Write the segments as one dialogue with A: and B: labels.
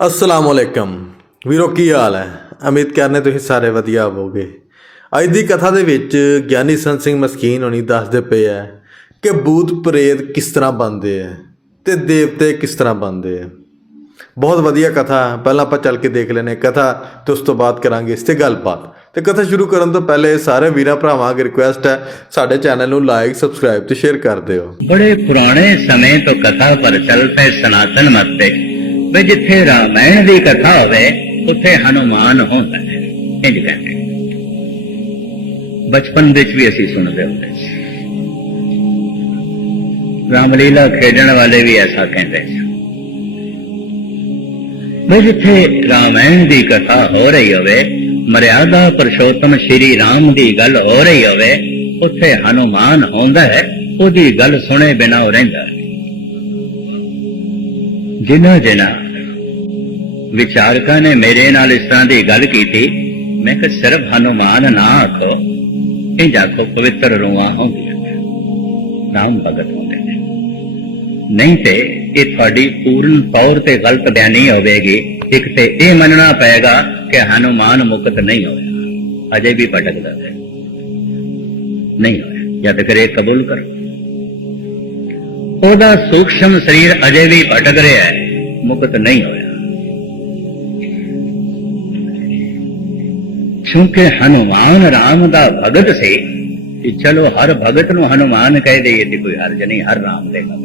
A: ਅਸਲਾਮ ਅਲੈਕਮ ਵੀਰੋ, ਕੀ ਹਾਲ ਹੈ? ਉਮੀਦ ਕਰਨੇ ਤੁਸੀਂ ਸਾਰੇ ਵਧੀਆ ਹੋਵੋਗੇ। ਅੱਜ ਦੀ ਕਥਾ ਦੇ ਵਿੱਚ ਗਿਆਨੀ ਸੰਤ ਸਿੰਘ ਮਸਕੀਨ ਹੋਣੀ ਦੱਸਦੇ ਪਏ ਆ ਕਿ ਭੂਤ ਪ੍ਰੇਤ ਕਿਸ ਤਰ੍ਹਾਂ ਬਣਦੇ ਆ ਤੇ ਦੇਵਤੇ ਕਿਸ ਤਰ੍ਹਾਂ ਬਣਦੇ ਆ ਬਹੁਤ ਵਧੀਆ ਕਥਾ ਪਹਿਲਾਂ ਆਪਾਂ ਚੱਲ ਕੇ ਦੇਖ ਲੈਨੇ ਕਥਾ ਤੇ ਉਸ ਤੋਂ ਬਾਅਦ ਕਰਾਂਗੇ ਇਸ ਤੇ ਗੱਲਬਾਤ। ਤੇ ਕਥਾ ਸ਼ੁਰੂ ਕਰਨ ਤੋਂ ਪਹਿਲੇ ਸਾਰੇ ਵੀਰਾਂ ਭਰਾਵਾਂ ਅੱਗੇ ਰਿਕੁਐਸਟ ਹੈ, ਸਾਡੇ ਚੈਨਲ ਨੂੰ ਲਾਈਕ ਸਬਸਕ੍ਰਾਈਬ ਤੇ ਸ਼ੇਅਰ ਕਰ ਦਿਓ।
B: ਬੜੇ ਪੁਰਾਣੇ ਸਮੇਂ ਤੋਂ ਕਥਾ ਪ੍ਰਚਲ ਪਏ ਸਨਾਤਨ ਮਤ ਤੇ ਵੀ ਜਿੱਥੇ ਰਾਮਾਇਣ ਦੀ ਕਥਾ ਹੋਵੇ, ਉੱਥੇ ਹਨੂਮਾਨ ਹੁੰਦਾ ਹੈ। ਇੰਜ ਕਹਿੰਦੇ ਬਚਪਨ ਵਿੱਚ ਵੀ ਅਸੀਂ ਸੁਣਦੇ ਹੁੰਦੇ ਸੀ। ਰਾਮਲੀਲਾ ਖੇਡਣ ਵਾਲੇ ਵੀ ਐਸਾ ਕਹਿੰਦੇ ਸੀ। ਵੀ ਜਿੱਥੇ ਰਾਮਾਇਣ ਦੀ ਕਥਾ ਹੋ ਰਹੀ ਹੋਵੇ, ਮਰਿਆਦਾ ਪਰਸ਼ੋਤਮ ਸ਼੍ਰੀ ਰਾਮ ਦੀ ਗੱਲ ਹੋ ਰਹੀ ਹੋਵੇ, ਉੱਥੇ ਹਨੂਮਾਨ ਹੁੰਦਾ ਹੈ, ਉਹਦੀ ਗੱਲ ਸੁਣੇ ਬਿਨਾ ਉਹ ਰਹਿੰਦਾ ਹੈ ਜਿਨ੍ਹਾਂ ਜਿਨ੍ਹਾਂ ਵਿਚਾਰਕਾਂ ਨੇ ਮੇਰੇ ਨਾਲ ਇਸ ਤਰ੍ਹਾਂ ਦੀ ਗੱਲ ਕੀਤੀ, ਮੈਂ ਕਿ ਸਿਰਫ ਹਨੂਮਾਨ ਨਾ ਆਖੋ ਇਹ ਜਾਕੋ ਪਵਿੱਤਰ ਰੂਹਾਂ ਹੁੰਦੀਆਂ ਨਾਮ ਭਗਤ ਹੁੰਦੇ ਨੇ। ਨਹੀਂ ਤੇ ਇਹ ਤੁਹਾਡੀ ਪੂਰਨ ਤੌਰ ਤੇ ਗਲਤ ਬਿਆਨੀ ਹੋਵੇਗੀ। ਇੱਕ ਤੇ ਇਹ ਮੰਨਣਾ ਪਏਗਾ ਕਿ ਹਨੂਮਾਨ ਮੁਕਤ ਨਹੀਂ ਹੋਇਆ, ਅਜੇ ਵੀ ਭਟਕਦਾ ਹੈ। ਨਹੀਂ ਹੋਇਆ ਜਾਂ ਤਾਂ ਕਰੇ ਕਬੂਲ ਕਰੋ। ਉਹਦਾ ਸੂਖਸ਼ਮ ਸਰੀਰ ਅਜੇ ਵੀ ਭਟਕ ਰਿਹਾ ਹੈ ਮੁਕਤ ਨਹੀਂ ਹੋਇਆ ਕਿਉਂਕਿ ਹਨੂਮਾਨ ਰਾਮ ਦਾ ਭਗਤ ਸੀ ਕਿ ਚਲੋ ਹਰ ਭਗਤ ਨੂੰ ਹਨੂਮਾਨ ਕਹਿ ਦੇਈਏ ਤੇ ਕੋਈ ਹਰਜ ਨਹੀਂ ਹਰ ਰਾਮ ਦੇ ਭਗਤ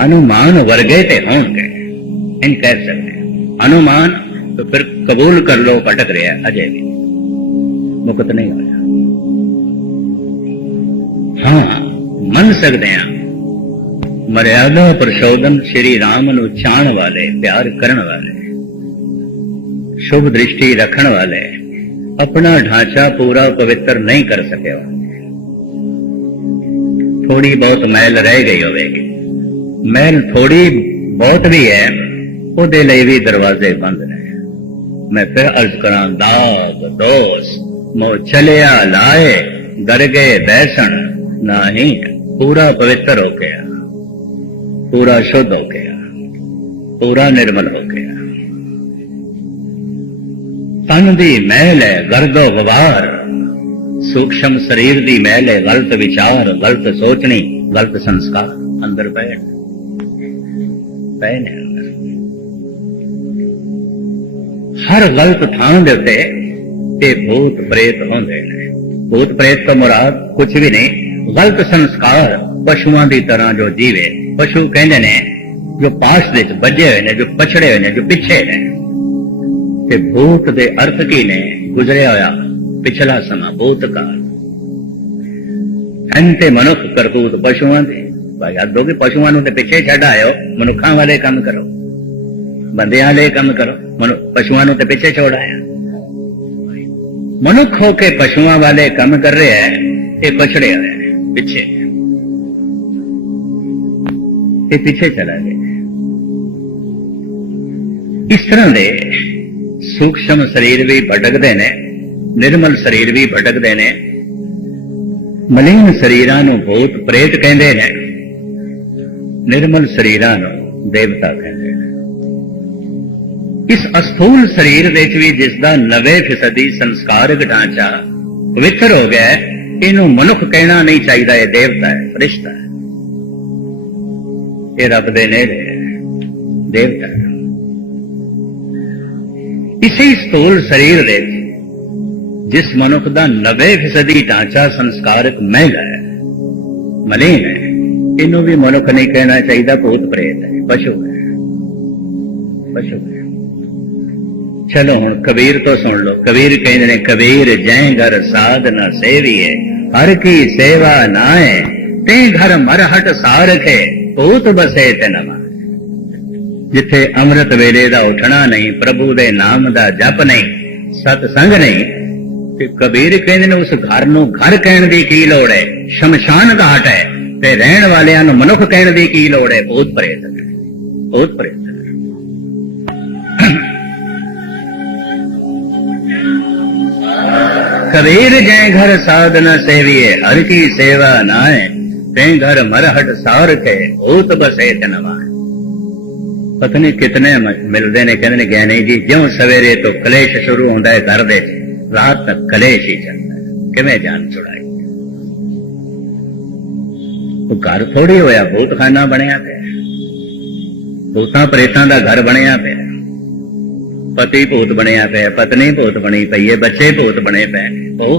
B: ਹਨੂਮਾਨ ਵਰਗੇ ਤੇ ਹੋਣਗੇ ਇਨ ਕਹਿ ਸਕਦੇ ਹਾਂ। ਹਨੂਮਾਨ तो फिर कबूल कर लो भटक रहा है अजय भी मुक्त नहीं होया ਹਾਂ ਮੰਨ ਸਕਦੇ ਹਾਂ ਮਰਿਆਦਾ ਪ੍ਰਸ਼ੋਧਨ ਸ਼੍ਰੀ ਰਾਮ ਨੂੰ ਚਾਹਣ ਵਾਲੇ, ਪਿਆਰ ਕਰਨ ਵਾਲੇ, ਸ਼ੁਭ ਦ੍ਰਿਸ਼ਟੀ ਰੱਖਣ ਵਾਲੇ, ਆਪਣਾ ਢਾਂਚਾ ਪੂਰਾ ਪਵਿੱਤਰ ਨਹੀਂ ਕਰ ਸਕਿਆ। ਥੋੜੀ ਬਹੁਤ ਮੈਲ ਰਹਿ ਗਈ ਹੋਵੇਗੀ। ਮੈਲ ਥੋੜੀ ਬਹੁਤ ਵੀ ਹੈ, ਉਹਦੇ ਲਈ ਵੀ ਦਰਵਾਜ਼ੇ ਬੰਦ ਨੇ। ਮੈਂ ਫਿਰ ਅਰਜ਼ ਕਰਾਂ ਦਾਗ ਦੋਸ ਮੋ ਚਲਿਆ ਲਾਏ ਦਰ ਗਏ ਬੈਸਣ, ਨਹੀਂ ਪੂਰਾ ਪਵਿੱਤਰ ਹੋ ਗਿਆ। ਪੂਰਾ ਸ਼ੁੱਧ ਹੋ ਗਿਆ, ਪੂਰਾ ਨਿਰਮਲ ਹੋ ਗਿਆ। ਤਨ ਦੀ ਮਹਿਲ ਹੈ ਗਰਦੋ ਗਵਾਰ ਸੂਖਸ਼ਮ ਸਰੀਰ ਦੀ ਮਹਿਲ ਹੈ ਗਲਤ ਵਿਚਾਰ ਗਲਤ ਸੋਚਣੀ ਗਲਤ ਸੰਸਕਾਰ, ਅੰਦਰ ਪਏ ਨੇ। ਹਰ ਗਲਤ ਥਾਂ ਦੇ ਉੱਤੇ ਇਹ ਭੂਤ ਪ੍ਰੇਤ ਹੁੰਦੇ ਨੇ। ਭੂਤ ਪ੍ਰੇਤ ਤੋਂ ਮੁਰਾਦ ਕੁਝ ਵੀ ਨਹੀਂ ਗਲਤ ਸੰਸਕਾਰ ਪਸ਼ੂਆਂ ਦੀ ਤਰ੍ਹਾਂ ਜੋ ਜੀਵੇ ਪਸ਼ੂ ਕਹਿੰਦੇ ਨੇ, ਜੋ ਪਾਸ ਵਿੱਚ ਵੱਜੇ ਹੋਏ ਨੇ, ਜੋ ਪਛੜੇ ਹੋਏ ਨੇ, ਜੋ ਪਿੱਛੇ ਨੇ। ਤੇ ਭੂਤ ਦੇ ਅਰਥ ਕੀ ਨੇ? ਗੁਜ਼ਰਿਆ ਹੋਇਆ ਪਿਛਲਾ ਸਮਾਂ ਭੂਤਕਾਲ ਅੰਤੇ ਮਨੁੱਖ ਕਰਤੂਤ ਪਸ਼ੂਆਂ ਦੇ। ਭਾਈ ਅੱਦੋ ਕਿ ਪਸ਼ੂਆਂ ਨੂੰ ਤੇ ਪਿੱਛੇ ਛੱਡ ਆਇਓ। ਮਨੁੱਖਾਂ ਵਾਲੇ ਕੰਮ ਕਰੋ। ਬੰਦਿਆਂ ਵਾਲੇ ਕੰਮ ਕਰੋ। ਮਨੁ, ਪਸ਼ੂਆਂ ਨੂੰ ਤੇ ਪਿੱਛੇ ਛੋੜ ਆਇਆ। ਮਨੁੱਖ ਹੋ ਕੇ ਪਸ਼ੂਆਂ ਵਾਲੇ ਕੰਮ ਕਰ ਰਿਹਾ ਹੈ, ਇਹ ਪਛੜੇ ਹੋਏ ਨੇ, ਪਿੱਛੇ। ਇਹ ਪਿੱਛੇ ਚਲਾ ਗਿਆ। ਇਸ ਤਰ੍ਹਾਂ ਦੇ ਸੂਖਸ਼ਮ ਸਰੀਰ ਵੀ ਭਟਕਦੇ ਨੇ, ਨਿਰਮਲ ਸਰੀਰ ਵੀ ਭਟਕਦੇ ਨੇ। ਮਲੀਨ ਸਰੀਰਾਂ ਨੂੰ ਭੂਤ ਪ੍ਰੇਤ ਕਹਿੰਦੇ ਨੇ। ਨਿਰਮਲ ਸਰੀਰਾਂ ਨੂੰ ਦੇਵਤਾ ਕਹਿੰਦੇ ਨੇ। ਇਸ ਅਸਥੂਲ ਸਰੀਰ ਵਿੱਚ ਵੀ ਜਿਸ ਦਾ 90% ਸੰਸਕਾਰਕ ਢਾਂਚਾ ਪਵਿੱਤਰ ਹੋ ਗਿਆ, ਇਹਨੂੰ ਮਨੁੱਖ ਕਹਿਣਾ ਨਹੀਂ ਚਾਹੀਦਾ, ਇਹ ਦੇਵਤਾ ਹੈ, ਫਰਿਸ਼ਤਾ ਹੈ। ਇਹ ਰੱਬ ਦੇ ਨੇੜੇ ਦੇਵਤਾ। ਇਸੇ ਸਥੂਲ ਸਰੀਰ ਦੇ ਜਿਸ ਮਨੁੱਖ ਦਾ 90% ਢਾਂਚਾ ਸੰਸਕਾਰਕ ਮਹਿੰਗਾ ਹੈ, ਮਲੀਨ ਹੈ, ਇਹਨੂੰ ਵੀ ਮਨੁੱਖ ਨਹੀਂ ਕਹਿਣਾ ਚਾਹੀਦਾ, ਭੂਤ ਪ੍ਰੇਤ ਹੈ, ਪਸ਼ੂ ਹੈ। ਪਸ਼ੂ ਹੈ। ਚਲੋ ਹੁਣ ਕਬੀਰ ਤੋਂ ਸੁਣ ਲਓ। ਕਬੀਰ ਕਹਿੰਦੇ ਨੇ, ਕਬੀਰ ਜੈ ਘਰ ਸਾਧਨਾ ਸੇਵੀਏ, ਹਰ ਕੀ ਸੇਵਾ ਨਾਏ, ਤੇ ਘਰ ਮਰਹਟ ਸਾਰਖੇ। ਬਹੁਤ ਬਸੇ ਤੇ ਤਨਵਾ ਜਿੱਥੇ ਅੰਮ੍ਰਿਤ ਵੇਲੇ ਦਾ ਉਠਣਾ ਨਹੀਂ, ਪ੍ਰਭੂ ਦੇ ਨਾਮ ਦਾ ਜਪ ਨਹੀਂ ਸਤ ਸੰਗ ਨਹੀਂ, ਤੇ ਕਬੀਰ ਕਹਿੰਦੇ ਨੇ ਉਸ ਘਰ ਨੂੰ ਘਰ ਕਹਿਣ ਦੀ ਕੀ ਲੋੜ ਹੈ? ਸ਼ਮਸ਼ਾਨ ਘਾਟ ਹੈ, ਤੇ ਰਹਿਣ ਵਾਲਿਆਂ ਨੂੰ ਮਨੁੱਖ ਕਹਿਣ ਦੀ ਕੀ ਲੋੜ ਹੈ? ਬਹੁਤ ਪ੍ਰੇਤ। ਬਹੁਤ ਪ੍ਰੇਤ। ਕਬੀਰ ਜੈ ਘਰ ਸਾਧਨ ਸੇਵੀਏ, ਹਰ ਕੀ ਸੇਵਾ ਨਾ ਹੈ ते घर मरहट सार के भूत बसे तनवाए ਪਤਾ ਨਹੀਂ ਕਿਤਨੇ ਮ- ਮਿਲਦੇ ਨੇ ਕਹਿੰਦੇ ਨੇ ਗਿਆਨੀ ਜੀ ਜਿਉਂ ਸਵੇਰੇ ਤੋਂ ਕਲੇਸ਼ ਸ਼ੁਰੂ ਹੁੰਦਾ ਹੈ ਘਰ ਦੇ ਵਿੱਚ, ਰਾਤ ਤੱਕ ਕਲੇਸ਼ ਹੀ ਚੱਲਦਾ ਹੈ ਕਿਵੇਂ ਜਾਨ ਛੁਡਾਈ ਉਹ ਘਰ ਥੋੜੀ ਹੋਇਆ ਭੂਤਖਾਨਾ ਬਣਿਆ ਪਿਆ ਭੂਤਾਂ ਪ੍ਰੇਤਾਂ ਦਾ ਘਰ ਬਣਿਆ ਪਿਆ ਪਤੀ ਭੂਤ ਬਣਿਆ ਪਿਆ ਪਤਨੀ ਭੂਤ ਬਣੀ ਪਈ ਹੈ ਬੱਚੇ ਭੂਤ ਬਣੇ ਪਏ ਉਹ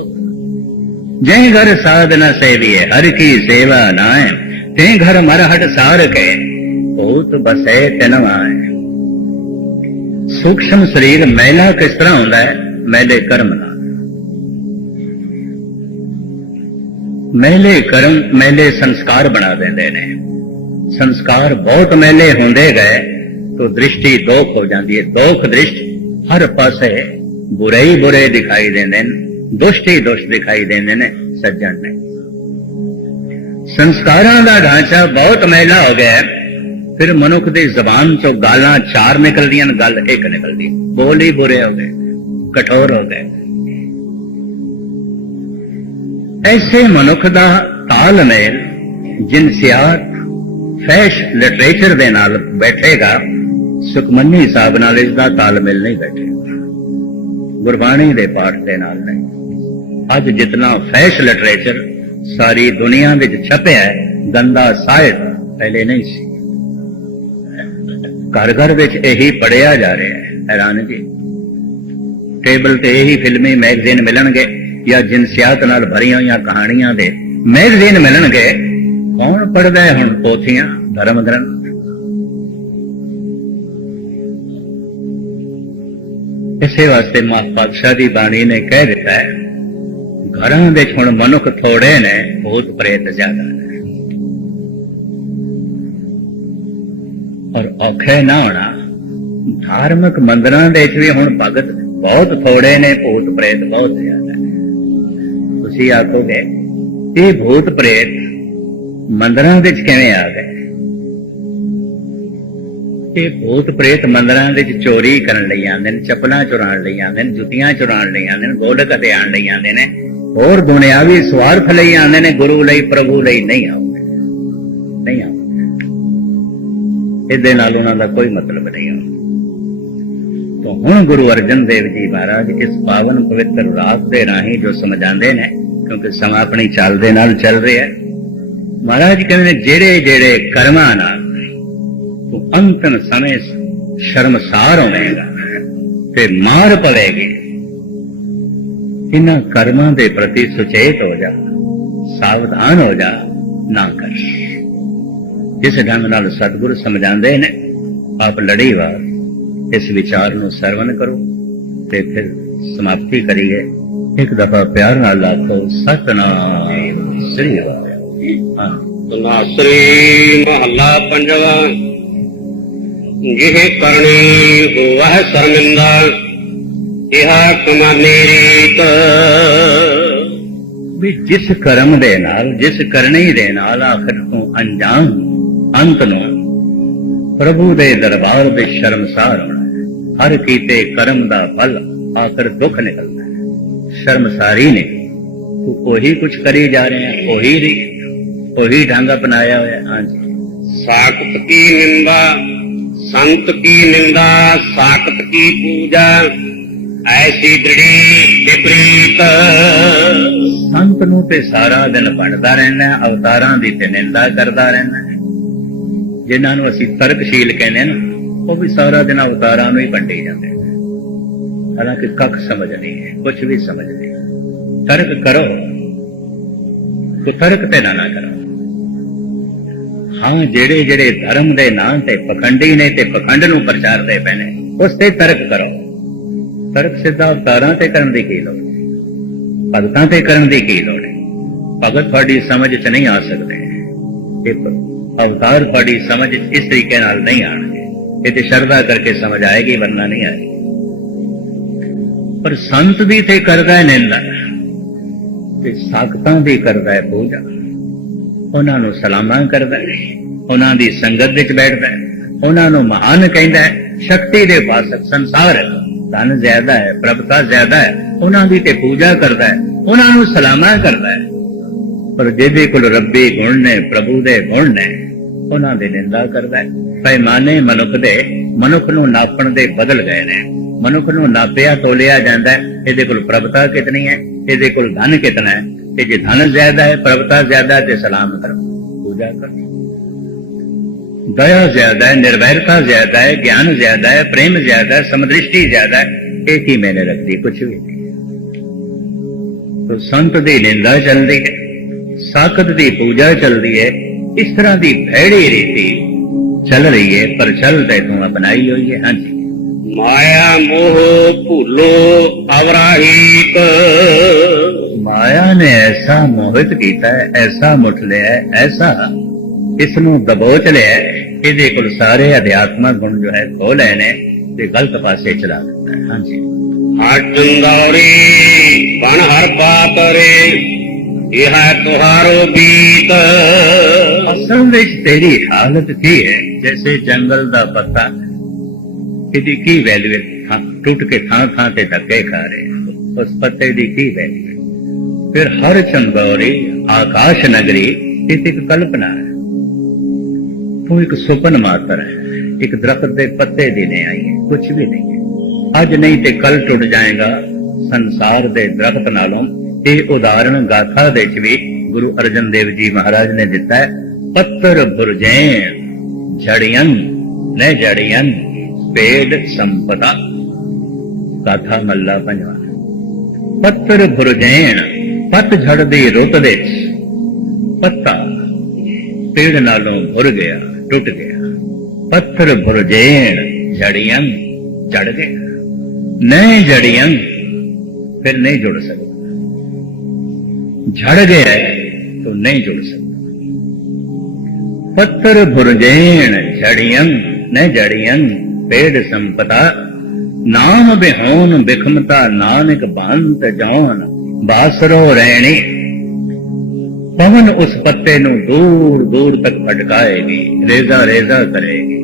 B: ਜੈ ਘਰ ਸਾਧਨਾ ਸੇਵੀਏ ਹਰ ਕੀ ਸੇਵਾ ਨਾਏ ਤੇ ਘਰ ਮਰ ਹਟ ਸਾਰ ਕੇ ਭੂਤ ਬਸੇ ਤਨਵਾਏ ਸੂਖਸ਼ਮ ਸਰੀਰ ਮੈਲਾ ਕਿਸ ਤਰ੍ਹਾਂ ਹੁੰਦਾ ਹੈ ਮੈਲੇ ਕਰਮ ਨਾਲ ਮੈਲੇ ਕਰਮ ਮੈਲੇ ਸੰਸਕਾਰ ਬਣਾ ਦਿੰਦੇ ਨੇ ਸੰਸਕਾਰ ਬਹੁਤ ਮੈਲੇ ਹੁੰਦੇ ਗਏ ਤਾਂ ਦ੍ਰਿਸ਼ਟੀ ਦੋਖ ਹੋ ਜਾਂਦੀ ਹੈ ਦੋਖ ਦ੍ਰਿਸ਼ਟ ਹਰ ਪਾਸੇ ਬੁਰੇ ਹੀ ਬੁਰੇ ਦਿਖਾਈ ਦਿੰਦੇ ਨੇ ਦੁਸ਼ਟ ਹੀ ਦੁਸ਼ਟ ਦਿਖਾਈ ਦਿੰਦੇ ਨੇ ਸੱਜਣ ਨੇ। ਸੰਸਕਾਰਾਂ ਦਾ ਢਾਂਚਾ ਬਹੁਤ ਮੈਲਾ ਹੋ ਗਿਆ ਫਿਰ ਮਨੁੱਖ ਦੀ ਜ਼ਬਾਨ ਚੋਂ ਗਾਲਾਂ ਚਾਰ ਨਿਕਲਦੀਆਂ ਗੱਲ ਇੱਕ ਨਿਕਲਦੀ ਬੋਲ ਹੀ ਬੁਰੇ ਹੋ ਗਏ, ਕਠੋਰ ਹੋ ਗਏ। ਐਸੇ ਮਨੁੱਖ ਦਾ ਤਾਲਮੇਲ ਜਿਨਸੀਆਤ ਫੈਸ਼ ਲਿਟਰੇਚਰ ਦੇ ਨਾਲ ਬੈਠੇਗਾ, ਸੁਖਮਨੀ ਸਾਹਿਬ ਨਾਲ ਇਸ ਦਾ ਤਾਲਮੇਲ ਨਹੀਂ ਬੈਠੇਗਾ। ਗੁਰਬਾਣੀ ਦੇ ਪਾਠ ਦੇ ਨਾਲ ਨਹੀਂ। ਅੱਜ ਜਿਤਨਾ ਫੈਸ਼ ਲਿਟਰੇਚਰ ਸਾਰੀ ਦੁਨੀਆ ਵਿੱਚ ਛਪਿਆ ਹੈ, ਗੰਦਾ ਸਾਹਿਤ ਪਹਿਲੇ ਨਹੀਂ ਸੀ। ਘਰ ਘਰ ਵਿੱਚ ਇਹੀ ਪੜਿਆ ਜਾ ਰਿਹਾ ਹੈ। ਹੈਰਾਨ ਜੀ। ਟੇਬਲ ਤੇ ਇਹੀ ਫਿਲਮੀ ਮੈਗਜ਼ੀਨ ਮਿਲਣਗੇ ਜਾਂ ਜਿਨਸੀਆਤ ਨਾਲ ਭਰੀਆਂ ਹੋਈਆਂ ਕਹਾਣੀਆਂ ਦੇ ਮੈਗਜ਼ੀਨ ਮਿਲਣਗੇ? ਕੌਣ ਪੜਦਾ ਹੈ ਹੁਣ ਪੋਥੀਆਂ, ਧਰਮ ਗ੍ਰੰਥ? ਇਸੇ ਵਾਸਤੇ ਮਾਂ ਪਾਤਸ਼ਾਹ ਦੀ ਬਾਣੀ ਨੇ ਕਹਿ ਦਿੱਤਾ ਹੈ ਘਰਾਂ ਵਿੱਚ ਹੁਣ ਮਨੁੱਖ ਥੋੜੇ ਨੇ ਭੂਤ ਪ੍ਰੇਤ ਜ਼ਿਆਦਾ ਨੇ ਔਰ ਔਖੇ ਨਾ ਹੋਣਾ ਧਾਰਮਿਕ ਮੰਦਰਾਂ ਦੇ ਵਿੱਚ ਵੀ ਹੁਣ ਭਗਤ ਬਹੁਤ ਥੋੜੇ ਨੇ ਭੂਤ ਪ੍ਰੇਤ ਬਹੁਤ ਜ਼ਿਆਦਾ ਨੇ ਤੁਸੀਂ ਆਖੋਗੇ ਇਹ ਭੂਤ ਪ੍ਰੇਤ ਮੰਦਰਾਂ ਵਿੱਚ ਕਿਵੇਂ ਆ ਗਏ ਇਹ ਭੂਤ ਪ੍ਰੇਤ ਮੰਦਰਾਂ ਵਿੱਚ ਚੋਰੀ ਕਰਨ ਲਈ ਆਉਂਦੇ ਨੇ ਚੱਪਲਾਂ ਚੁਰਾਉਣ ਲਈ ਆਉਂਦੇ ਨੇ ਜੁੱਤੀਆਂ ਚੁਰਾਉਣ ਲਈ ਆਉਂਦੇ ਨੇ ਗੋਲਕ ਹਥਿਆਣ ਲਈ ਆਉਂਦੇ ਨੇ ਹੋਰ ਦੁਨਿਆਵੀ ਸਵਾਰਥ ਲਈ ਆਉਂਦੇ ਨੇ, ਗੁਰੂ ਲਈ, ਪ੍ਰਭੂ ਲਈ ਨਹੀਂ ਆਉਂਦੇ। ਨਹੀਂ ਆਉਂਦੇ। ਇਹਦੇ ਨਾਲ ਉਹਨਾਂ ਦਾ ਕੋਈ ਮਤਲਬ ਨਹੀਂ ਹੁੰਦਾ। ਤਾਂ ਹੁਣ ਗੁਰੂ ਅਰਜਨ ਦੇਵ ਜੀ ਮਹਾਰਾਜ ਇਸ ਪਾਵਨ ਪਵਿੱਤਰ ਰਾਤ ਦੇ ਰਾਹੀਂ ਜੋ ਸਮਝਾਉਂਦੇ ਨੇ, ਕਿਉਂਕਿ ਸਮਾਂ ਆਪਣੀ ਚਾਲ ਦੇ ਨਾਲ ਚੱਲ ਰਿਹਾ ਹੈ, ਮਹਾਰਾਜ ਕਹਿੰਦੇ ਨੇ, ਜਿਹੜੇ ਜਿਹੜੇ ਕਰਮਾਂ ਨਾਲ ਤੂੰ ਅੰਤਨ ਸਮੇਂ ਸ਼ਰਮਸਾਰ ਹੋਵੇਂਗਾ ਤੇ ਮਾਰ ਪਵੇਗੀ। ਇਹਨਾਂ ਕਰਮਾਂ ਦੇ ਪ੍ਰਤੀ ਸੁਚੇਤ ਹੋ ਜਾ, ਸਾਵਧਾਨ ਹੋ ਜਾ, ਨਾ ਕਰ। ਜਿਸ ਢੰਗ ਨਾਲ ਸਤਿਗੁਰ ਸਮਝਾਉਂਦੇ ਨੇ, ਆਪ ਲੜੀ ਵਾਰ, ਇਸ ਵਿਚਾਰ ਨੂੰ ਸਰਵਨ ਕਰੋ ਤੇ ਫਿਰ ਸਮਾਪਤੀ ਕਰੀਏ। ਇੱਕ ਦਫਾ ਪਿਆਰ ਨਾਲ ਲਾਖੋ ਸਤਨਾਮ ਸ੍ਰੀ ਵਾਹਿਗੁਰੂ। ਹਾਂ
C: ਤਨਾਸਰੀ ਮਹੱਲਾ ਪੰਜਵਾ। ਜਿਹ ਕਰਨੀ ਹੋਵਹ ਸ਼ਰਮਿੰਦਾ। ਇਹਾ ਕਮਾਨੇ ਰੀਤ।
B: ਵੀ ਜਿਸ ਕਰਮ ਦੇ ਨਾਲ ਜਿਸ ਕਰਨੀ ਦੇ ਨਾਲ ਆਖਰ ਤੋਂ ਅੰਜਾਮ ਅੰਤ ਨੂੰ ਪ੍ਰਭੂ ਦੇ ਦਰਬਾਰ ਵਿੱਚ ਸ਼ਰਮਸਾਰ ਹੋਣਾ ਹੈ। ਹਰ ਕੀਤੇ ਕਰਮ ਦਾ ਫਲ ਆਖਰ ਦੁੱਖ ਨਿਕਲਦਾ ਹੈ। ਸ਼ਰਮਸਾਰੀ ਨੇ ਤੂੰ ਉਹੀ ਕੁਝ ਕਰੀ ਜਾ ਰਹੇ ਉਹੀ ਦੀ ਉਹੀ ਢੰਗ ਅਪਣਾਇਆ ਹੋਇਆ ਹੈ। ਹਾਂਜੀ।
C: ਸਾਖਤ ਕੀ ਨਿੰਦਾ ਸੰਤ ਕੀ ਨਿੰਦਾ ਸਾਖਤ ਕੀ ਪੂਜਾ। ਐਸੀ ਦ੍ਰਿੜੀ ਵਿਪਰੀਤ
B: ਸੰਤ ਨੂੰ ਤੇ ਸਾਰਾ ਦਿਨ ਪੜਦਾ ਰਹਿਣਾ ਅਵਤਾਰਾਂ ਦੀ ਤੇ ਨਿੰਦਾ ਕਰਦਾ ਰਹਿਣਾ ਹੈ। ਜਿਨ੍ਹਾਂ ਨੂੰ ਅਸੀਂ ਤਰਕਸ਼ੀਲ ਕਹਿੰਦੇ ਨੇ, ਉਹ ਵੀ ਸਾਰਾ ਦਿਨ ਅਵਤਾਰਾਂ ਨੂੰ ਹੀ ਵੰਡੀ ਜਾਂਦੇ ਨੇ। ਹਾਲਾਂਕਿ ਕੱਖ ਸਮਝ ਨਹੀਂ ਹੈ ਕੁਝ ਵੀ ਸਮਝ ਨਹੀਂ। ਤਰਕ ਕਰੋ, ਤੇ ਤਰਕ ਤੇ ਨਾ ਨਾ ਕਰੋ। ਹਾਂ ਜਿਹੜੇ ਜਿਹੜੇ ਧਰਮ ਦੇ ਨਾਂ ਤੇ ਪਖੰਡੀ ਨੇ ਤੇ ਪਖੰਡ ਨੂੰ ਪ੍ਰਚਾਰਦੇ ਪਏ ਨੇ, ਉਸ ਤੇ ਤਰਕ ਕਰੋ। ਤਰਕ ਸਿੱਧਾ ਅਵਤਾਰਾਂ ਤੇ ਕਰਨ ਦੀ ਕੀ ਲੋੜ? ਹੈ? ਭਗਤਾਂ ਤੇ ਕਰਨ ਦੀ ਕੀ ਲੋੜ? ਹੈ ਭਗਤ ਤੁਹਾਡੀ ਸਮਝ 'ਚ ਨਹੀਂ ਆ ਸਕਦੇ। ਇਹ ਅਵਤਾਰ ਤੁਹਾਡੀ ਸਮਝ ਇਸ ਤਰੀਕੇ ਨਾਲ ਨਹੀਂ ਆਣਗੇ। ਇਹ ਤੇ ਸ਼ਰਧਾ ਕਰਕੇ ਸਮਝ ਆਏਗੀ, ਵਰਨਾ ਨਹੀਂ ਆਏਗੀ। ਪਰ ਸੰਤ ਦੀ ਤੇ ਕਰਦਾ ਹੈ ਨਿੰਦਾ। ਤੇ ਸਾਖਤਾਂ ਦੀ ਕਰਦਾ ਹੈ ਪੂਜਾ। ਉਹਨਾਂ ਨੂੰ ਸਲਾਮਾਂ ਕਰਦਾ ਹੈ। ਉਹਨਾਂ ਦੀ ਸੰਗਤ ਵਿੱਚ ਬੈਠਦਾ ਹੈ। ਉਹਨਾਂ ਨੂੰ ਮਹਾਨ ਕਹਿੰਦਾ ਹੈ। ਸ਼ਕਤੀ ਦੇ ਵਾਸਕ ਸੰਸਾਰ ਹੈ। ਧਨ ਜ਼ਿਆਦਾ ਹੈ, ਪ੍ਰਭਤਾ ਜ਼ਿਆਦਾ ਹੈ, ਉਹਨਾਂ ਦੀ ਤੇ ਪੂਜਾ ਕਰਦਾ ਹੈ, ਉਹਨਾਂ ਨੂੰ ਸਲਾਮਾਂ ਕਰਦਾ ਹੈ। ਪਰ ਜਿਹਦੇ ਕੋਲ ਰੱਬੀ ਗੁਣ ਨੇ, ਪ੍ਰਭੂ ਦੇ ਗੁਣ ਨੇ, ਉਹਨਾਂ ਦੀ ਨਿੰਦਾ ਕਰਦਾ ਹੈ। ਪੈਮਾਨੇ ਮਨੁੱਖ ਦੇ, ਮਨੁੱਖ ਨੂੰ ਨਾਪਣ ਦੇ ਬਦਲ ਗਏ ਨੇ। ਮਨੁੱਖ ਨੂੰ ਨਾਪਿਆ ਤੋਲਿਆ ਜਾਂਦਾ ਹੈ। ਇਹਦੇ ਕੋਲ ਪ੍ਰਭਤਾ ਕਿਤਨੀ ਹੈ? ਇਹਦੇ ਕੋਲ ਧਨ ਕਿਤਨਾ ਹੈ? ਤੇ ਜੇ ਧਨ ਜ਼ਿਆਦਾ ਹੈ, ਪ੍ਰਭਤਾ ਜ਼ਿਆਦਾ ਤੇ ਸਲਾਮ ਕਰੋ, ਪੂਜਾ ਕਰੋ। दया ज्यादा है निर्भयता ज्यादा है ज्ञान ज्यादा है प्रेम ज्यादा है समदृष्टि ज्यादा है एक ही मैंने रखती कुछ भी नहीं तो संत ਦੀ ਨਿੰਦਾ ਚੱਲਦੀ ਹੈ ਸਾਖਤ ਦੀ ਪੂਜਾ ਚੱਲਦੀ ਹੈ ਇਸ ਤਰ੍ਹਾਂ ਦੀ ਭੈੜੀ ਰੀਤੀ ਚੱਲ ਰਹੀ ਹੈ ਪਰ ਚੱਲ ਤੇ ਤੂੰ ਅਪਣਾਈ ਹੋਈ ਹੈ ਹਾਂਜੀ
C: ਮਾਇਆ ਮੋਹ ਭੁੱਲੋ ਅਵਰਾਹੀਤ
B: ਮਾਇਆ ਨੇ ਐਸਾ ਮੋਹਿਤ ਕੀਤਾ ਹੈ ਐਸਾ ਮੁੱਠ ਲਿਆ ਹੈ, ਐਸਾ ਇਸ ਨੂੰ ਦਬੋਚ ਲਿਆ ਇਹਦੇ ਕੋਲ ਸਾਰੇ ਅਧਿਆਤਮਕ ਗੁਣ ਜੋ ਹੈ ਖੋ ਲਏ ਨੇ ਤੇ ਗਲਤ ਪਾਸੇ ਚਲਾ ਦਿੱਤਾ ਹੈ। ਹਾਂਜੀ।
C: ਹਟੰਦੌਰੀ ਬਨ ਹਰ ਪਾਤਰੇ ਇਹ ਹੈ ਤੁਹਾਰੋ ਗੀਤ
B: ਅਸਲ ਵਿੱਚ ਤੇਰੀ ਹਾਲਤ ਕੀ ਹੈ? ਜੈਸੇ ਜੰਗਲ ਦਾ ਪੱਤਾ ਇਹਦੀ ਕੀ ਵੈਲਿਊ ਹੈ? ਟੁੱਟ ਕੇ ਥਾਂ ਥਾਂ ਤੇ ਧੱਕੇ ਖਾ ਰਹੇ। ਉਸ ਪੱਤੇ ਦੀ ਕੀ ਵੈਲਿਊ ਹੈ? ਫਿਰ ਹਰ ਚੰਗੌਰੀ ਆਕਾਸ਼ ਨਗਰੀ ਇਹ ਇੱਕ ਕਲਪਨਾ ਹੈ। ਤੂੰ ਇੱਕ ਸੁਪਨ ਮਾਤਰ ਹੈ। ਇੱਕ ਦਰਖਤ ਦੇ ਪੱਤੇ ਦੀ ਨਹੀਂ ਆਈ ਹੈ। ਕੁਝ ਵੀ ਨਹੀਂ ਹੈ। ਅੱਜ ਨਹੀਂ ਤੇ ਕੱਲ ਟੁੱਟ ਜਾਏਗਾ। ਸੰਸਾਰ ਦੇ ਦਰਖਤ ਨਾਲੋਂ ਇਹ ਉਦਾਹਰਣ ਗਾਥਾ ਦੇ ਵਿੱਚ ਵੀ ਗੁਰੂ ਅਰਜਨ ਦੇਵ ਜੀ ਮਹਾਰਾਜ ਨੇ ਦਿੱਤਾ ਹੈ। ਪੱਤਰ ਭੁਰਜੈਨ ਝੜੀਆਂ ਲੈ ਝੜੀਆਂ ਪੇੜ ਸੰਪਦਾ। ਗਾਥਾ ਮੱਲਾ ਪੰਜਵਾ। ਪੱਤਰ ਭੁਰਜੈਨ ਪੱਤ ਝੜ ਦੀ ਰੁੱਤ ਦੇ ਵਿੱਚ। ਪੱਤਾ ਪੇੜ ਨਾਲੋਂ ਭੁਰ ਗਿਆ। ਟੁੱਟ ਗਿਆ ਪੱਥਰ ਭੁਰਜੇਣ ਜੜੀਆਂ ਚੜ ਗਏ ਨਹੀਂ ਜੜੀਆਂ ਫਿਰ ਨਹੀਂ ਜੁੜ ਸਕਦਾ ਝੜ ਗਿਆ तो नहीं जुड़ सकता पत्थर भुरजेण झड़ियं न जड़ियं पेड़ संपदा नाम बिहोन बिखमता नानक बांत जौन बासरो रहणी ਪਵਨ ਉਸ ਪੱਤੇ ਨੂੰ ਦੂਰ ਦੂਰ ਤੱਕ ਭਟਕਾਏਗੀ, ਰੇਜ਼ਾ ਰੇਜ਼ਾ ਕਰੇਗੀ।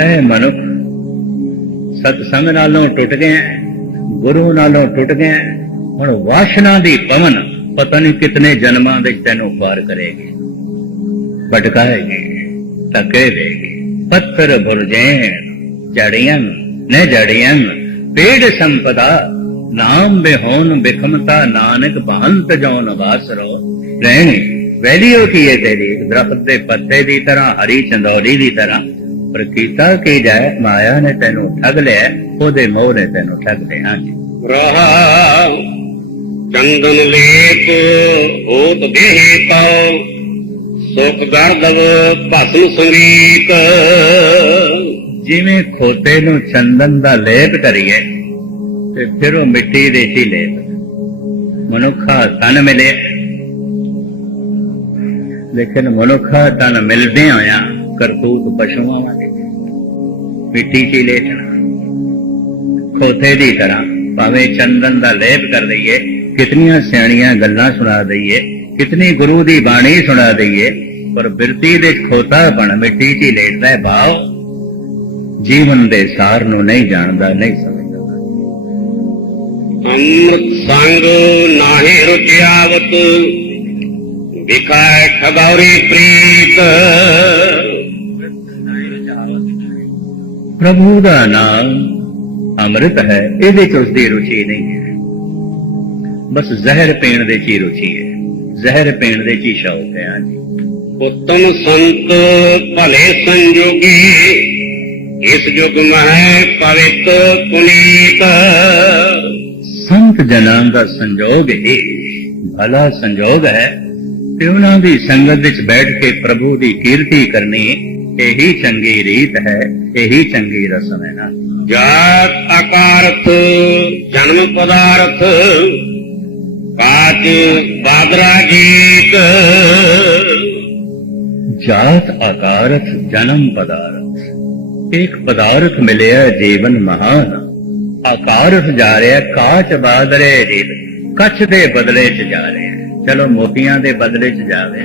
B: ਐ ਮਨੁੱਖ ਸਤਸੰਗ ਨਾਲੋਂ ਟੁੱਟ ਗਿਆ, ਗੁਰੂ ਨਾਲੋਂ ਟੁੱਟ ਗਿਆ, ਹੁਣ ਵਾਸ਼ਨਾ ਦੀ ਪਵਨ ਪਤਾ ਨਹੀਂ ਕਿਤਨੇ ਜਨਮਾਂ ਵਿੱਚ ਤੈਨੂੰ ਪਾਰ ਕਰੇਗੀ। ਭਟਕਾਏਗੀ ਧੱਕੇ ਦੇਗੀ ਪੱਥਰ ਭੁਰਜੈਨ ਜੜੀਆਂ ਨੇ ਜੜੀਆਂ ਪੇੜ ਸੰਪਦਾ, ਨਾਮ ਬਿਹੋਨ ਬਿਖਮਤਾ, ਨਾਨਕ ਬਹੰਤ ਜੋਨ ਵਾਸਰੋ ਰਹਿਣੀ। ਵੈਲਿਓ ਕੀ ਹੈ ਤੇਰੀ ਦਰਖਤ ਦੇ ਪੱਤੇ ਦੀ ਤਰ੍ਹਾਂ ਹਰੀ ਚੰਦੌਲੀ ਦੀ ਤਰ੍ਹਾਂ। ਪਰ ਕੀਤਾ ਕੀ ਜਾਏ ਮਾਇਆ ਨੇ ਤੈਨੂੰ ਠੱਗ ਲਿਆ ਉਹਦੇ ਮੋਹ ਨੇ ਤੈਨੂੰ ਠੱਗ ਲਿਆ
C: ਰਹਾ ਚੰਦਨ ਲੇਤ ਹੋਤ ਦੇਹੇ ਪਾਉ ਸੁਖ ਗਰਦਵ ਭਸਮ ਸੰਗੀਤ।
B: ਜਿਵੇਂ ਖੋਤੇ ਨੂੰ ਚੰਦਨ ਦਾ ਲੇਪ ਕਰੀਏ ਤੇ ਫਿਰ ਉਹ ਮਿੱਟੀ ਦੇ ਹੀ ਲੇਪ। ਮਨੁੱਖਾ ਤਨ ਮਿਲੇ। ਲੇਕਿਨ ਮਨੁੱਖ ਤਨ ਮਿਲਦੇ ਹੋਇਆ ਕਰਤੂਤ ਪਸ਼ੂਆਂ ਵਾਂਗੇ ਮਿੱਟੀ ਚ ਲੇਟਣਾ ਖੋਤੇ ਦੀ ਤਰ੍ਹਾਂ ਭਾਵੇਂ ਚੰਦਨ ਦਾ ਲੇਪ ਕਰ ਦਈਏ, ਕਿਤਨੀਆਂ ਸਿਆਣੀਆਂ ਗੱਲਾਂ ਸੁਣਾ ਦਈਏ, ਕਿਤਨੀ ਗੁਰੂ ਦੀ ਬਾਣੀ ਸੁਣਾ ਦਈਏ, ਪਰ ਬਿਰਤੀ ਦੇ ਖੋਤਾ ਬਣ ਮਿੱਟੀ 'ਚ ਹੀ ਲੇਟਦਾ ਹੈ ਭਾਵ ਜੀਵਨ ਦੇ ਸਾਰ ਨੂੰ ਨਹੀਂ ਜਾਣਦਾ, ਨਹੀਂ ਸਮਝਦਾ।
C: ਅੰਮ੍ਰਿਤ ਸੰਗ ਨਾਹੀ ਰੁਚਿਆਵਤ ਵਿਖਾਇ ਠਗੌਰੀ ਪ੍ਰੀਤ।
B: ਪ੍ਰਭੂ ਦਾ ਨਾਮ ਅੰਮ੍ਰਿਤ ਹੈ, ਇਹਦੇ 'ਚ ਉਸ ਦੀ ਰੁਚੀ ਨਹੀਂ ਹੈ। ਬਸ ਜ਼ਹਿਰ ਪੀਣ ਦੇ 'ਚ ਰੁਚੀ ਹੈ, ਜ਼ਹਿਰ ਪੀਣ ਦੇ 'ਚ ਸ਼ੌਕ ਹੈ, ਹਾਂਜੀ।
C: ਉਤਮ ਸੰਤ ਭਲੇ ਸੰਜੋਗੀ, ਇਸ ਯੁਗ ਮਹਿ ਪਵਿੱਤ ਪੁਨੀਤ।
B: ਸੰਤ ਜਨਾਂ ਦਾ ਸੰਜੋਗ ਹੀ ਭਲਾ ਸੰਜੋਗ ਹੈ ਤੇ ਉਹਨਾਂ ਦੀ ਸੰਗਤ ਵਿੱਚ ਬੈਠ ਕੇ ਪ੍ਰਭੂ ਦੀ ਕੀਰਤੀ ਕਰਨੀ ਇਹੀ ਚੰਗੀ ਰੀਤ ਹੈ ਇਹੀ ਚੰਗੀ ਰਸਮ ਹੈ। ਨਾ
C: ਜਾਤ ਆਕਾਰਥ ਜਨਮ ਪਦਾਰਥ ਕਾਚ ਬਾਦਰਾ ਗੀਤ।
B: ਜਾਤ ਆਕਾਰਥ ਜਨਮ ਪਦਾਰਥ। ਇੱਕ ਪਦਾਰਥ ਮਿਲਿਆ ਜੀਵਨ ਮਹਾਨ। ਆਕਾਰਥ ਜਾ ਰਿਹਾ ਕਾਚ ਬਾਦਰੇ ਰੀਤ ਕੱਚ ਦੇ ਬਦਲੇ ਚ ਜਾ ਰਿਹਾ। ਚਲੋ ਮੋਤੀਆਂ ਦੇ ਬਦਲੇ ਚ ਜਾਵੇ।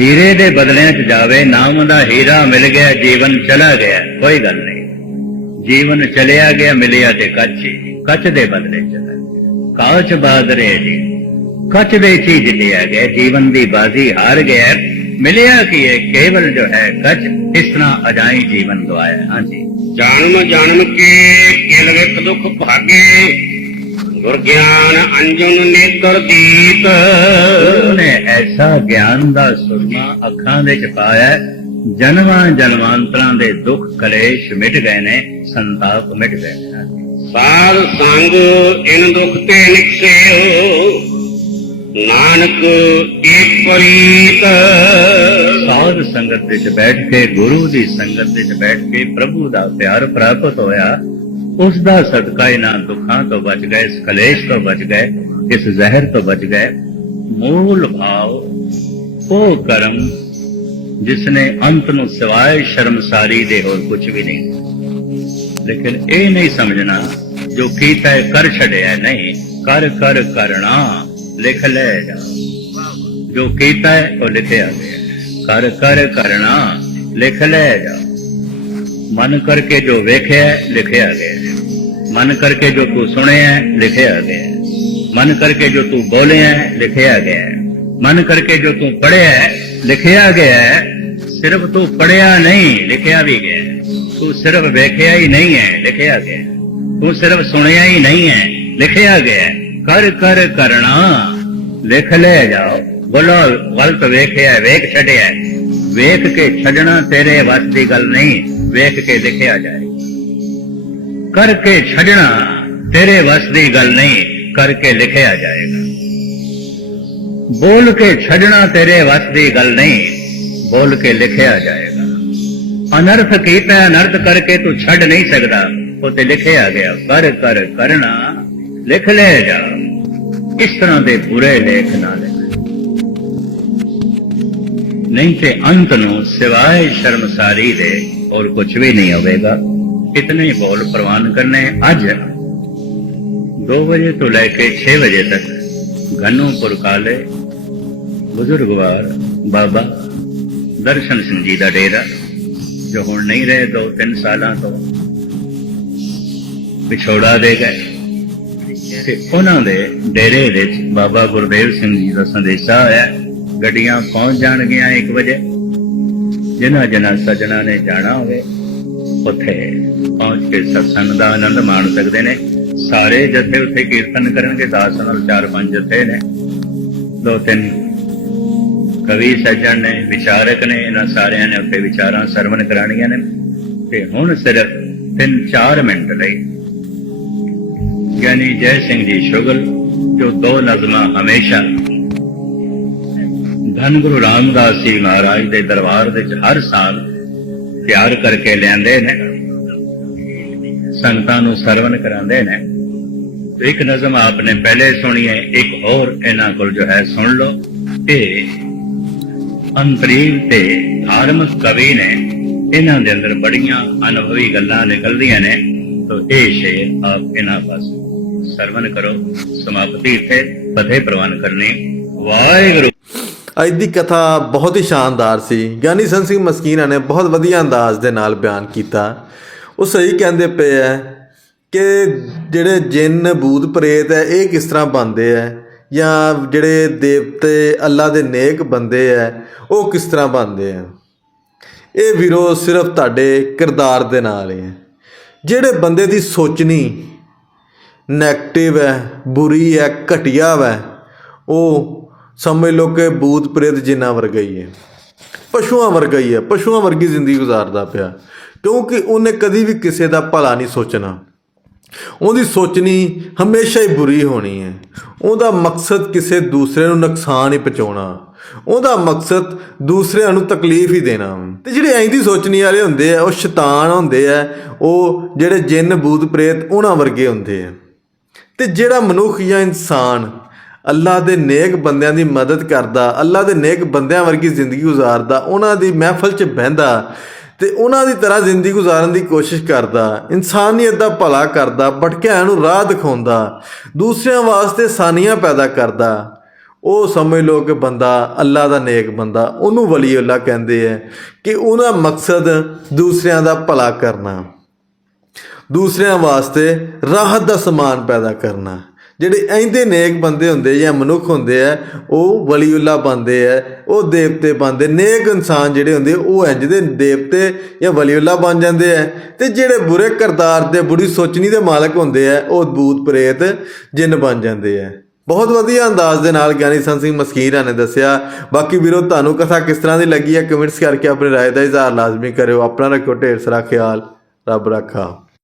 B: ਹੀਰੇ ਦੇ ਬਦਲਿਆਂ ਚ ਜਾਵੇ, ਨਾਮ ਦਾ ਹੀਰਾ ਮਿਲ ਗਿਆ, ਜੀਵਨ ਚਲਾ ਗਿਆ, ਕੋਈ ਗੱਲ ਨਹੀਂ। ਜੀਵਨ ਚਲਿਆ ਗਿਆ, ਮਿਲਿਆ ਤੇ ਕੱਚ ਕੱਚ ਦੇ ਬਦਲੇ ਚ। ਕਾਚ ਬਾਦਰੇ ਜੀ ਕੱਚ ਦੇ ਚੀਜ਼ ਲਿਆ ਗਿਆ, ਜੀਵਨ ਦੀ ਬਾਜ਼ੀ ਹਾਰ ਗਿਆ। ਮਿਲਿਆ ਕੀ ਹੈ? ਕੇਵਲ ਜੋ ਹੈ ਗਜ ਇਸ ਤਰ੍ਹਾਂ ਅਜਾਈ ਜੀਵਨ ਗਵਾਇਆ ਹਾਂਜੀ।
C: ਜਨਮ ਜਨਮ ਕੇ, ਕਿਲ ਵਿਕ ਦੁਖ ਭਾਗੇ ਗੁਰ ਗਿਆਨ ਅੰਜਨ ਨੇਤਰ ਦੀਪ
B: ਗੁਰੂ ਨੇ ਐਸਾ ਗਿਆਨ ਦਾ ਸੁਰਮਾ ਅੱਖਾਂ ਦੇ ਚ ਪਾਇਆ ਜਨਮਾਂ ਜਨਮਾਂਤਰਾਂ ਦੇ ਦੁੱਖ ਕਲੇਸ਼ ਮਿਟ ਗਏ ਨੇ ਸੰਤਾਪ ਮਿਟ ਗਏ ਨੇ।
C: ਸਾਧ ਸੰਗ ਇਨ ਦੁਖ ਤੇ ਨਿਕਸੇ ਨਾਨਕ ਏਕ ਪ੍ਰੀਤ
B: ਸਾਧ ਸੰਗਤ ਵਿੱਚ ਬੈਠ ਕੇ ਗੁਰੂ ਦੀ ਸੰਗਤ ਵਿੱਚ ਬੈਠ ਕੇ ਪ੍ਰਭੂ ਦਾ ਪਿਆਰ ਪ੍ਰਾਪਤ ਹੋਇਆ ਉਸ ਦਾ ਸਦਕਾ ਇਹਨਾਂ ਦੁੱਖਾਂ ਤੋਂ ਬਚ ਗਏ, ਇਸ ਕਲੇਸ਼ ਤੋਂ ਬਚ ਗਏ, ਇਸ ਜ਼ਹਿਰ ਤੋਂ ਬਚ ਗਏ। ਮੂਲ ਭਾਵ ਉਹ ਕਰਮ ਜਿਸ ਨੇ ਅੰਤ ਨੂੰ ਸਿਵਾਏ ਸ਼ਰਮਸਾਰੀ ਦੇ ਹੋਰ ਕੁਝ ਵੀ ਨਹੀਂ। ਲੇਕਿਨ ਇਹ ਨਹੀਂ ਸਮਝਣਾ, ਜੋ ਕੀਤਾ ਹੈ ਕਰ ਛੜਿਆ ਨਹੀਂ, ਕਰ ਕਰ ਕਰਨਾ ਲਿਖ ਲੈ ਜਾ। ਜੋ ਕੀਤਾ ਹੈ ਉਹ ਲਿਖਿਆ ਗਿਆ। ਕਰ ਕਰ ਕਰਨਾ ਲਿਖ ਲੈ ਜਾ। ਮਨ ਕਰਕੇ ਜੋ ਵੇਖਿਆ ਹੈ, ਲਿਖਿਆ ਗਿਆ ਹੈ। ਮਨ ਕਰਕੇ ਜੋ ਤੂੰ ਸੁਣਿਆ ਹੈ, ਲਿਖਿਆ ਗਿਆ ਹੈ। ਮਨ ਕਰਕੇ ਜੋ ਤੂੰ ਬੋਲਿਆ ਹੈ, ਲਿਖਿਆ ਗਿਆ ਹੈ। ਮਨ ਕਰਕੇ ਜੋ ਤੂੰ ਪੜਿਆ ਹੈ, ਲਿਖਿਆ ਗਿਆ ਹੈ। ਸਿਰਫ ਤੂੰ ਪੜਿਆ ਨਹੀਂ ਲਿਖਿਆ ਵੀ ਗਿਆ ਹੈ। ਤੂੰ ਸਿਰਫ ਵੇਖਿਆ ਹੀ ਨਹੀਂ ਹੈ ਲਿਖਿਆ ਗਿਆ ਹੈ। ਤੂੰ ਸਿਰਫ ਸੁਣਿਆ ਹੀ ਨਹੀਂ ਹੈ ਲਿਖਿਆ ਗਿਆ ਹੈ। ਕਰ ਕਰ ਕਰਨਾ ਲਿਖ ਲੈ ਜਾਓ ਬੋਲੋ ਗਲਤ ਵੇਖਿਆ ਹੈ, ਵੇਖ ਕੇ ਛੱਡਣਾ ਤੇਰੇ ਵੱਸ ਦੀ ਗੱਲ ਨਹੀਂ, ਵੇਖ ਕੇ ਲਿਖਿਆ ਜਾਏ। ਕਰਕੇ ਛੱਡਣਾ ਤੇਰੇ ਵੱਸ ਦੀ ਗੱਲ ਨਹੀਂ, ਕਰਕੇ ਲਿਖਿਆ ਜਾਏਗਾ। ਬੋਲ ਕੇ ਛੱਡਣਾ ਤੇਰੇ ਵੱਸ ਦੀ ਗੱਲ ਨਹੀਂ, ਬੋਲ ਕੇ ਲਿਖਿਆ ਜਾਏਗਾ। ਅਨਰਥ ਕੀਤਾ, ਅਨਰਥ ਕਰਕੇ ਤੂੰ ਛੱਡ ਨਹੀਂ ਸਕਦਾ ਉਹ ਤੇ ਲਿਖਿਆ ਗਿਆ, ਕਰ ਕਰ, ਕਰਨਾ, ਲਿਖ ਲੈ ਜਾ। ਇਸ ਤਰ੍ਹਾਂ ਦੇ ਬੁਰੇ ਲੇਖ ਨਾ ਨਹੀਂ ਤੇ ਅੰਤ ਨੂੰ ਸਿਵਾਏ ਸ਼ਰਮਸਾਰੀ ਦੇ ਔਰ ਕੁਝ ਵੀ ਨਹੀਂ ਹੋਵੇਗਾ ਇਤਨੇ ਬੋਲ ਪ੍ਰਵਾਨ ਕਰਨੇ ਅੱਜ 2 ਵਜੇ ਤੋਂ ਲੈ ਕੇ 6 ਵਜੇ ਤੱਕ ਘਨੂਪੁਰ ਕਾਲੇ ਬਜ਼ੁਰਗਵਾਰ ਬਾਬਾ ਦਰਸ਼ਨ ਸਿੰਘ ਜੀ ਦਾ ਡੇਰਾ ਜੋ ਹੁਣ ਨਹੀਂ ਰਹੇ ਦੋ ਤਿੰਨ ਸਾਲਾਂ ਤੋਂ ਵਿਛੋੜਾ ਦੇ ਗਏ ਤੇ ਉਹਨਾਂ ਦੇ ਡੇਰੇ ਵਿੱਚ ਬਾਬਾ ਗੁਰਦੇਵ ਸਿੰਘ ਜੀ ਦਾ ਸੰਦੇਸ਼ਾ ਆਇਆ ਗੱਡੀਆਂ ਪਹੁੰਚ ਜਾਣਗੀਆਂ 1 ਵਜੇ। ਜਿਨ੍ਹਾਂ ਜਿਨ੍ਹਾਂ ਸੱਜਣਾ ਨੇ ਜਾਣਾ ਹੋਵੇ, ਉੱਥੇ ਪਹੁੰਚ ਕੇ ਸਤਸੰਗ ਦਾ ਆਨੰਦ ਮਾਣ ਸਕਦੇ ਨੇ। ਸਾਰੇ ਜਥੇ ਉੱਥੇ ਕੀਰਤਨ ਕਰਨਗੇ, ਦਾਸ ਨਾਲ ਚਾਰ ਪੰਜ ਜਥੇ ਨੇ। ਦੋ ਤਿੰਨ ਕਵੀ ਸੱਜਣ ਨੇ, ਵਿਚਾਰਕ ਨੇ, ਇਹਨਾਂ ਸਾਰਿਆਂ ਨੇ ਉੱਥੇ ਵਿਚਾਰਾਂ ਸਰਵਨ ਕਰਾਣੀਆਂ ਨੇ। ਤੇ ਹੁਣ ਸਿਰਫ 3-4 ਮਿੰਟ ਲਈ ਗਿਆਨੀ ਜੈ ਸਿੰਘ ਜੀ ਸ਼ੁਗਲ, ਜੋ ਦੋ ਨਜ਼ਮਾਂ ਹਮੇਸ਼ਾ ਧੰਨ ਗੁਰੂ ਰਾਮਦਾਸ ਜੀ ਮਹਾਰਾਜ ਦੇ ਦਰਬਾਰ ਵਿੱਚ ਹਰ ਸਾਲ ਪਿਆਰ ਕਰਕੇ ਲਿਆਂਦੇ ਨੇ। ਸੰਗਤਾਂ ਨੂੰ ਸਰਵਨ ਕਰਾਉਂਦੇ ਨੇ। ਇੱਕ ਨਜ਼ਮ ਆਪਨੇ ਪਹਿਲੇ ਸੁਣੀ ਹੈ ਇੱਕ ਹੋਰ ਇਹਨਾਂ ਕੋਲ ਜੋ ਹੈ ਸੁਣ ਲਓ। ਇਹ ਅੰਤਰੀਵ ਤੇ ਧਾਰਮਿਕ ਕਵੀ ਨੇ ਇਹਨਾਂ ਦੇ ਅੰਦਰ ਬੜੀਆਂ ਅਨੁਭਵੀ ਗੱਲਾਂ ਨਿਕਲਦੀਆਂ ਨੇ। ਤੋ ਇਹ ਸ਼ੇਰ ਆਪ ਇਹਨਾਂ ਪਾਸ ਸਰਵਨ ਕਰੋ। ਸਮਾਪਤੀ ਇੱਥੇ ਫਤਿਹ ਪ੍ਰਵਾਨ ਕਰਨੀ। ਵਾਹਿਗੁਰੂ।
A: ਅੱਜ ਦੀ ਕਥਾ ਬਹੁਤ ਹੀ ਸ਼ਾਨਦਾਰ ਸੀ। ਗਿਆਨੀ ਸੰਤ ਸਿੰਘ ਮਸਕੀਨਾ ਨੇ ਬਹੁਤ ਵਧੀਆ ਅੰਦਾਜ਼ ਦੇ ਨਾਲ ਬਿਆਨ ਕੀਤਾ। ਉਹ ਸਹੀ ਕਹਿੰਦੇ ਪਏ ਆ ਕਿ ਜਿਹੜੇ ਜਿੰਨ ਭੂਤ ਪ੍ਰੇਤ ਹੈ ਇਹ ਕਿਸ ਤਰ੍ਹਾਂ ਬਣਦੇ ਆ ਜਾਂ ਜਿਹੜੇ ਦੇਵਤੇ ਅੱਲਾ ਦੇ ਨੇਕ ਬੰਦੇ ਆ ਉਹ ਕਿਸ ਤਰ੍ਹਾਂ ਬਣਦੇ ਆ ਇਹ ਵੀਰੋ ਸਿਰਫ ਤੁਹਾਡੇ ਕਿਰਦਾਰ ਦੇ ਨਾਲ ਹੈ ਜਿਹੜੇ ਬੰਦੇ ਦੀ ਸੋਚਣੀ ਨੈਗੇਟਿਵ ਹੈ ਬੁਰੀ ਹੈ ਘਟੀਆ ਹੈ ਉਹ ਸਮਝ ਲਓ ਕਿ ਭੂਤ ਪ੍ਰੇਤ ਜਿੰਨਾ ਵਰਗਾ ਹੀ ਹੈ। ਪਸ਼ੂਆਂ ਵਰਗਾ ਹੀ ਹੈ। ਪਸ਼ੂਆਂ ਵਰਗੀ ਜ਼ਿੰਦਗੀ ਗੁਜ਼ਾਰਦਾ ਪਿਆ। ਕਿਉਂਕਿ ਉਹਨੇ ਕਦੀ ਵੀ ਕਿਸੇ ਦਾ ਭਲਾ ਨਹੀਂ ਸੋਚਣਾ। ਉਹਦੀ ਸੋਚਣੀ ਹਮੇਸ਼ਾ ਹੀ ਬੁਰੀ ਹੋਣੀ ਹੈ। ਉਹਦਾ ਮਕਸਦ ਕਿਸੇ ਦੂਸਰੇ ਨੂੰ ਨੁਕਸਾਨ ਹੀ ਪਹੁੰਚਾਉਣਾ। ਉਹਦਾ ਮਕਸਦ ਦੂਸਰਿਆਂ ਨੂੰ ਤਕਲੀਫ ਹੀ ਦੇਣਾ। ਤੇ ਜਿਹੜੇ ਐਂ ਦੀ ਸੋਚਣੀ ਵਾਲੇ ਹੁੰਦੇ ਆ, ਉਹ ਸ਼ੈਤਾਨ ਹੁੰਦੇ ਆ, ਉਹ ਜਿਹੜੇ ਜਿੰਨ ਭੂਤ ਪ੍ਰੇਤ ਉਹਨਾਂ ਵਰਗੇ ਹੁੰਦੇ ਆ। ਤੇ ਜਿਹੜਾ ਮਨੁੱਖ ਜਾਂ ਇਨਸਾਨ ਅੱਲਾ ਦੇ ਨੇਕ ਬੰਦਿਆਂ ਦੀ ਮਦਦ ਕਰਦਾ, ਅੱਲਾ ਦੇ ਨੇਕ ਬੰਦਿਆਂ ਵਰਗੀ ਜ਼ਿੰਦਗੀ ਗੁਜ਼ਾਰਦਾ, ਉਹਨਾਂ ਦੀ ਮਹਿਫਲ 'ਚ ਬਹਿੰਦਾ ਤੇ ਉਹਨਾਂ ਦੀ ਤਰ੍ਹਾਂ ਜ਼ਿੰਦਗੀ ਗੁਜ਼ਾਰਨ ਦੀ ਕੋਸ਼ਿਸ਼ ਕਰਦਾ। ਇਨਸਾਨੀਅਤ ਦਾ ਭਲਾ ਕਰਦਾ, ਭਟਕਿਆਂ ਨੂੰ ਰਾਹ ਦਿਖਾਉਂਦਾ, ਦੂਸਰਿਆਂ ਵਾਸਤੇ ਸਾਨੀਆਂ ਪੈਦਾ ਕਰਦਾ। ਉਹ ਸਮਝ ਲਓ ਕਿ ਬੰਦਾ ਅੱਲਾ ਦਾ ਨੇਕ ਬੰਦਾ, ਉਹਨੂੰ ਵਲੀ ਅੱਲਾ ਕਹਿੰਦੇ ਆ ਕਿ ਉਹਦਾ ਮਕਸਦ ਦੂਸਰਿਆਂ ਦਾ ਭਲਾ ਕਰਨਾ, ਦੂਸਰਿਆਂ ਵਾਸਤੇ ਰਾਹਤ ਦਾ ਸਮਾਨ ਪੈਦਾ ਕਰਨਾ। ਜਿਹੜੇ ਇੰਦੇ ਨੇਕ ਬੰਦੇ ਹੁੰਦੇ ਜਾਂ ਮਨੁੱਖ ਹੁੰਦੇ ਆ, ਉਹ ਵਲੀਉੱਲਾ ਬੰਦੇ ਆ, ਉਹ ਦੇਵਤੇ ਬੰਦੇ ਨੇਕ ਇਨਸਾਨ ਜਿਹੜੇ ਹੁੰਦੇ, ਉਹ ਇੰਜ ਦੇ ਦੇਵਤੇ ਜਾਂ ਵਲੀਉੱਲਾ ਬਣ ਜਾਂਦੇ ਆ। ਤੇ ਜਿਹੜੇ ਬੁਰੇ ਕਰਤਾਰ ਦੇ ਬੁਰੀ ਸੋਚਣੀ ਦੇ ਮਾਲਕ ਹੁੰਦੇ ਆ, ਉਹ ਭੂਤ ਪ੍ਰੇਤ ਜਿੰਨ ਬਣ ਜਾਂਦੇ ਆ। ਬਹੁਤ ਵਧੀਆ ਅੰਦਾਜ਼ ਦੇ ਨਾਲ ਗਿਆਨੀ ਸੰਤ ਸਿੰਘ ਮਸਕੀਰਾ ਨੇ ਦੱਸਿਆ, ਬਾਕੀ ਵੀਰੋ ਤੁਹਾਨੂੰ ਕਥਾ ਕਿਸ ਤਰ੍ਹਾਂ ਦੀ ਲੱਗੀ ਹੈ ਕਮੈਂਟਸ ਕਰਕੇ ਆਪਣੀ ਰਾਏ ਦਾ ਇਜ਼ਹਾਰ ਲਾਜ਼ਮੀ ਕਰਿਓ, ਆਪਣਾ ਰੱਖਿਓ ਢੇਰ ਸਾਰਾ ਖਿਆਲ, ਰੱਬ ਰੱਖਾ।